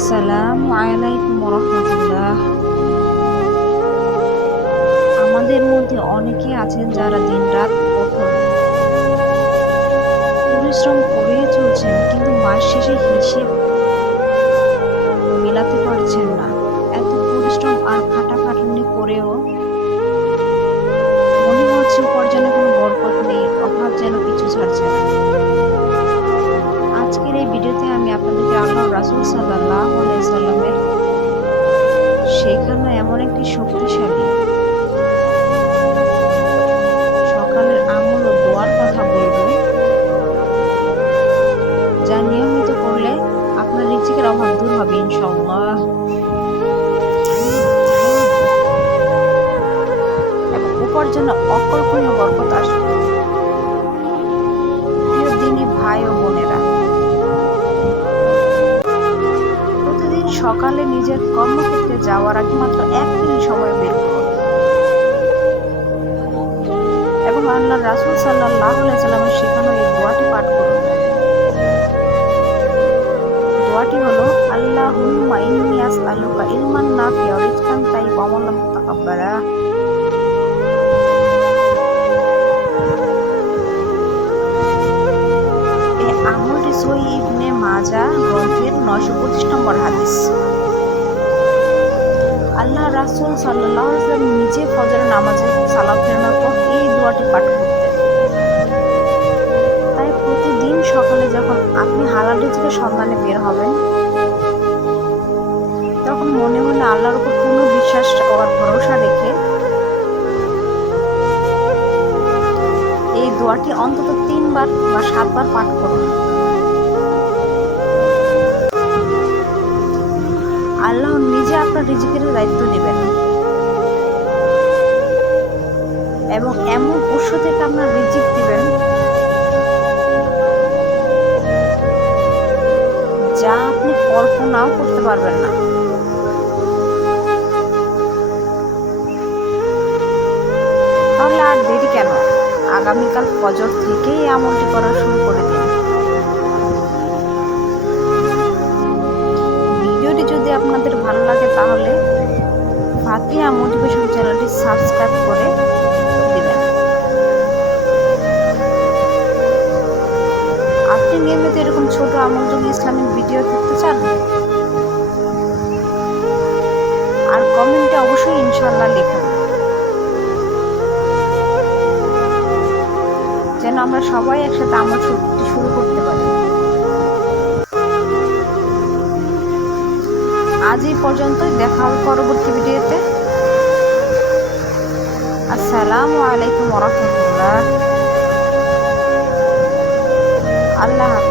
আসসালামু আলাইকুম রহমতুল্লাহ। আমাদের মধ্যে অনেকে আছেন যারা দিনরাত কঠোর পরিশ্রম করে চলছেন, কিন্তু মাস শেষে হিসেব মেলাতে পারছেন না। এত পরিশ্রম আর খাটাখাটুনি করেও মনে হচ্ছে উপার্জনে কোনো বরকত নেই, অভাব যেন পিছু ছাড়ছে না। আজকের এই ভিডিওতে আমি আপনাদেরকে আল্লাহ রাসূল সাল্লাল্লাহু আলাইহি সাল্লামের শেখানো এমন একটি শক্তিশালী সকালের আমল ও দোয়ার কথা বলবো, যা নিয়মিত করলে আপনার রিজিকের অভাব দূর হবে ইনশাআল্লাহ, এবং উপার্জনে অকল্পনীয় বরকত আসবে। প্রিয় দিনী ভাই ও বোনেরা, প্রতিদিন সকালে নিজের কর্মক্ষেত্রে যাওয়ার আগে মাত্র 1 মিনিট সময় বের করুন এবং আল্লাহ রাসূল সাল্লাল্লাহু আলাইহি সাল্লামের শেখানো এই দোয়াটি পাঠ করুন। দোয়াটি হলো, আল্লাহুম্মা ইন্নী আসআলুকা ইলমান নাফিআ ওয়া রিজকান তাইয়্যিবান ওয়া আমালান মুতাকাব্বারা। এই আমলটি সহিহ ইবনে মাজাহ গ্রন্থের 925 নম্বর হাদিস। আল্লাহ রাসূল সাল্লাল্লাহু আলাইহি ওয়াসাল্লাম নিজে ফজরের নামাজে সালাত ফেরানোর পর এই দোয়াটি পাঠ করতেন। তাই প্রতিদিন সকালে যখন আপনি হালাল রিজকের সন্ধানে বের হবেন, তখন মনে মনে আল্লাহর উপর পূর্ণ বিশ্বাস ও ভরসা রেখে এই দোয়াটি অন্তত 3 বার বা 7 বার পাঠ করুন। আল্লাহ নিজে আপনার রিজিকের দায়িত্ব নেবেন এবং এমন উৎস থেকে আপনার রিজিক দিবেন যা আপনি কল্পনাও করতে পারবেন না। তাহলে আর দেরি কেন? আগামীকাল ফজর থেকেই এই আমলটি করা শুরু করে দিন। ভিডিওটি যদি আপনাদের ভালো লাগে তাহলে ফাতিহা মোটিভেশন চ্যানেলটি সাবস্ক্রাইব করে দিবেন। আপনি নিয়মিত এরকম ছোট আমলযোগী ইসলামিক ভিডিও দেখতে চান? আর কমেন্টে অবশ্যই ইনশাআল্লাহ লিখুন, যেন আমরা সবাই একসাথে আমল শুরু করতে পারি। আজ এই পর্যন্তই, দেখা হবে পরবর্তী ভিডিওতে। আসসালামু আলাইকুম ওয়া রাহমাতুল্লাহ। আল্লাহ হাফেজ।